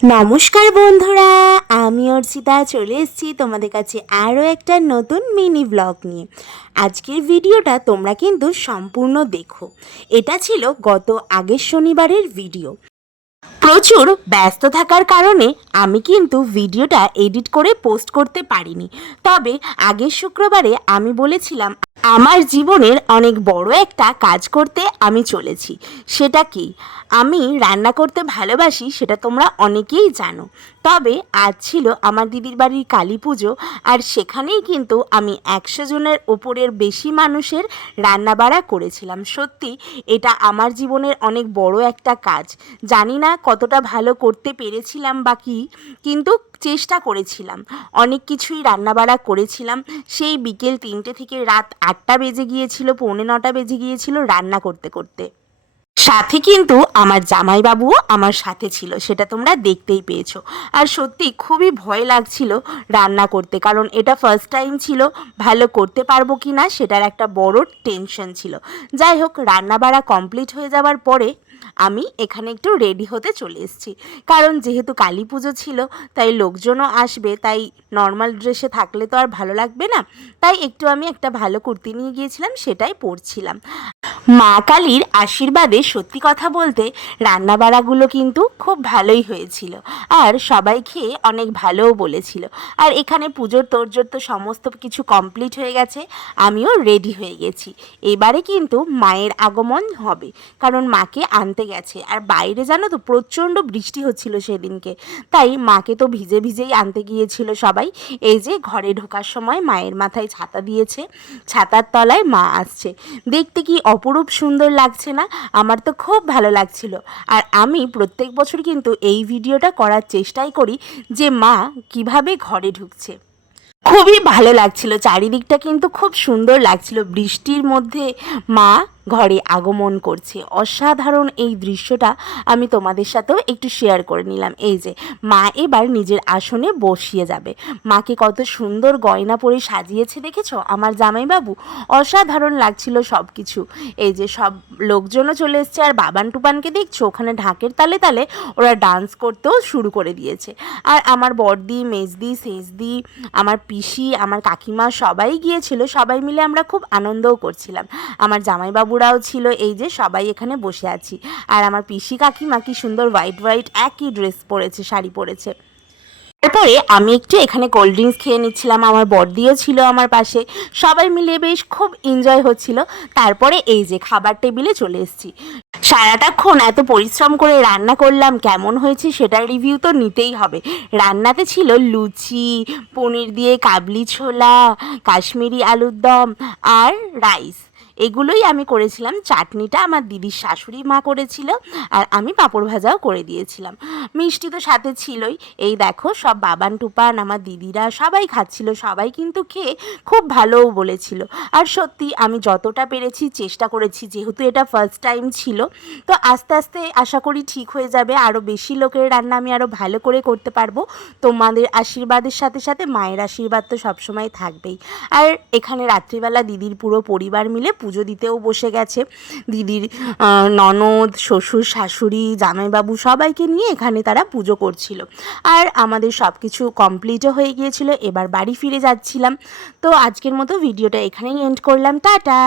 নমস্কার বন্ধুরা, আমি অর্চিতা, চলে এসেছি তোমাদের কাছে আরও একটা নতুন মিনি ব্লগ নিয়ে। আজকের ভিডিওটা তোমরা কিন্তু সম্পূর্ণ দেখো। এটা ছিল গত আগের শনিবারের ভিডিও প্রচুর ব্যস্ত থাকার কারণে আমি কিন্তু ভিডিওটা এডিট করে পোস্ট করতে পারিনি। তবে আগের শুক্রবারে আমি বলেছিলাম আমার জীবনের অনেক বড় একটা কাজ করতে আমি চলেছি। সেটা কি? আমি রান্না করতে ভালোবাসি, সেটা তোমরা অনেকেই জানো। তবে আজ ছিল আমার দিদির বাড়ির কালী পুজো, আর সেখানেই কিন্তু আমি একশো জনের ওপরের বেশি মানুষের রান্নাবাড়া করেছিলাম। সত্যি, এটা আমার জীবনের অনেক বড় একটা কাজ। জানি না কতটা ভালো করতে পেরেছিলাম বা কি, কিন্তু চেষ্টা করেছিলাম। অনেক কিছুই রান্নাবাড়া করেছিলাম। সেই বিকেল তিনটে থেকে রাত আটটা বেজে গিয়েছিল, পৌনে নটা বেজে গিয়েছিল রান্না করতে করতে। সাথে কিন্তু আমার জামাইবাবুও আমার সাথে ছিল, সেটা তোমরা দেখতেই পেয়েছ। আর সত্যি খুবই ভয় লাগছিল রান্না করতে, কারণ এটা ফার্স্ট টাইম ছিল, ভালো করতে পারব কি না সেটার একটা বড় টেনশন ছিল। যাই হোক, রান্নাবাড়া কমপ্লিট হয়ে যাওয়ার পরে আমি এখানে একটু রেডি হতে চলে এসেছি। কারণ যেহেতু কালী পুজো ছিল, তাই লোকজনও আসবে, তাই নর্মাল ড্রেসে থাকলে তো আর ভালো লাগবে না। তাই একটু আমি একটা ভালো কুর্তি নিয়ে গিয়েছিলাম, সেটাই পরছিলাম। মা কালীর আশীর্বাদে সত্যি কথা বলতে রান্নাবাড়াগুলো কিন্তু খুব ভালোই হয়েছিল। আর সবাই খেয়ে অনেক ভালোও বলেছিল। আর এখানে পুজোর তোরজোর তো সমস্ত কিছু কমপ্লিট হয়ে গেছে, আমিও রেডি হয়ে গেছি। এবারে কিন্তু মায়ের আগমন হবে। কারণ মাকে আনতে গেছে। আর বাইরে জানো তো প্রচণ্ড বৃষ্টি হচ্ছিল সেদিনকে। তাই মাকে তো ভিজে ভিজেই আনতে গিয়েছিল সবাই। এই যে ঘরে ঢোকার সময় মায়ের মাথায় ছাতা দিয়েছে। ছাতার তলায় মা আসছে। দেখতে কি অপরূপ সুন্দর লাগছে না? আমার তো খুব ভালো লাগছিল। আর আমি প্রত্যেক বছর কিন্তু এই ভিডিওটা করার চেষ্টাই করি যে মা কীভাবে ঘরে ঢুকছে। খুবই ভালো লাগছিল। চারিদিকটা কিন্তু খুব সুন্দর লাগছিল। বৃষ্টির মধ্যে মা ঘরে আগমন করছে। অসাধারণ এই দৃশ্যটা আমি তোমাদের সাথেও একটু শেয়ার করে নিলাম। এই যে, মা এবার নিজের আসনে বসিয়ে যাবে। মাকে কত সুন্দর গয়না পরে সাজিয়েছে দেখেছ? আমার জামাইবাবু, অসাধারণ লাগছিল সব কিছু এই যে, সব লোকজনও চলে এসছে আর বাবান টুপানকে দেখছ? ওখানে ঢাকের তালে তালে ওরা ডান্স করতেও শুরু করে দিয়েছে। আর আমার বড়দি, মেজদি, সেজদি, আমার পিসি, আমার কাকিমা সবাই গিয়েছিল। সবাই মিলে আমরা খুব আনন্দও করছিলাম। আমার জামাইবাবুরাও ছিল, এই যে সবাই এখানে বসে আছি। আর আমার পিসি কাকিমা কি সুন্দর হোয়াইট হোয়াইট একই ড্রেস পরেছে, শাড়ি পরেছে। তারপরে আমি একটু এখানে কোল্ড ড্রিঙ্কস খেয়ে নিচ্ছিলাম, আমার বর্দিও ছিল আমার পাশে। সবাই মিলে বেশ খুব এনজয় হচ্ছিল। তারপরে এই যে খাবার টেবিলে চলে এসেছি। সারাটাক্ষণ এত পরিশ্রম করে রান্না করলাম, কেমন হয়েছে সেটার রিভিউ তো নিতেই হবে। রান্নাতে ছিল লুচি, পনির দিয়ে কাবলি ছোলা, কাশ্মীরি আলুর দম আর রাইস এগুলোই আমি করেছিলাম। চাটনিটা আমার দিদির শাশুড়ি মা করেছিল আর আমি পাঁপড় ভাজাও করে দিয়েছিলাম। মিষ্টি তো সাথে ছিলই। এই দেখো সব বাবান, টুপান, আমার দিদিরা সবাই খাচ্ছিল, সবাই কিন্তু খেয়ে খুব ভালোও বলেছিল। আর সত্যি আমি যতটা পেরেছি চেষ্টা করেছি, যেহেতু এটা ফার্স্ট টাইম ছিল, তো আস্তে আস্তে আশা করি ঠিক হয়ে যাবে। আরও বেশি লোকের রান্না আমি আরও ভালো করে করতে পারব। তোমাদের আশীর্বাদের সাথে সাথে মায়ের আশীর্বাদ তো সবসময় থাকবেই। আর এখানে রাত্রিবেলা দিদির পুরো পরিবার মিলে পুজো দিতেও বসে গেছে। দিদির ননদ, শ্বশুর, শাশুড়ি, জামাইবাবু সবাইকে নিয়ে এখানে তারা পুজো করছিল। আর আমাদের সব কিছু কমপ্লিটও হয়ে গিয়েছিল। এবার বাড়ি ফিরে যাচ্ছিলাম। তো আজকের মতো ভিডিওটা এখানেই এন্ড করলাম। টাটা!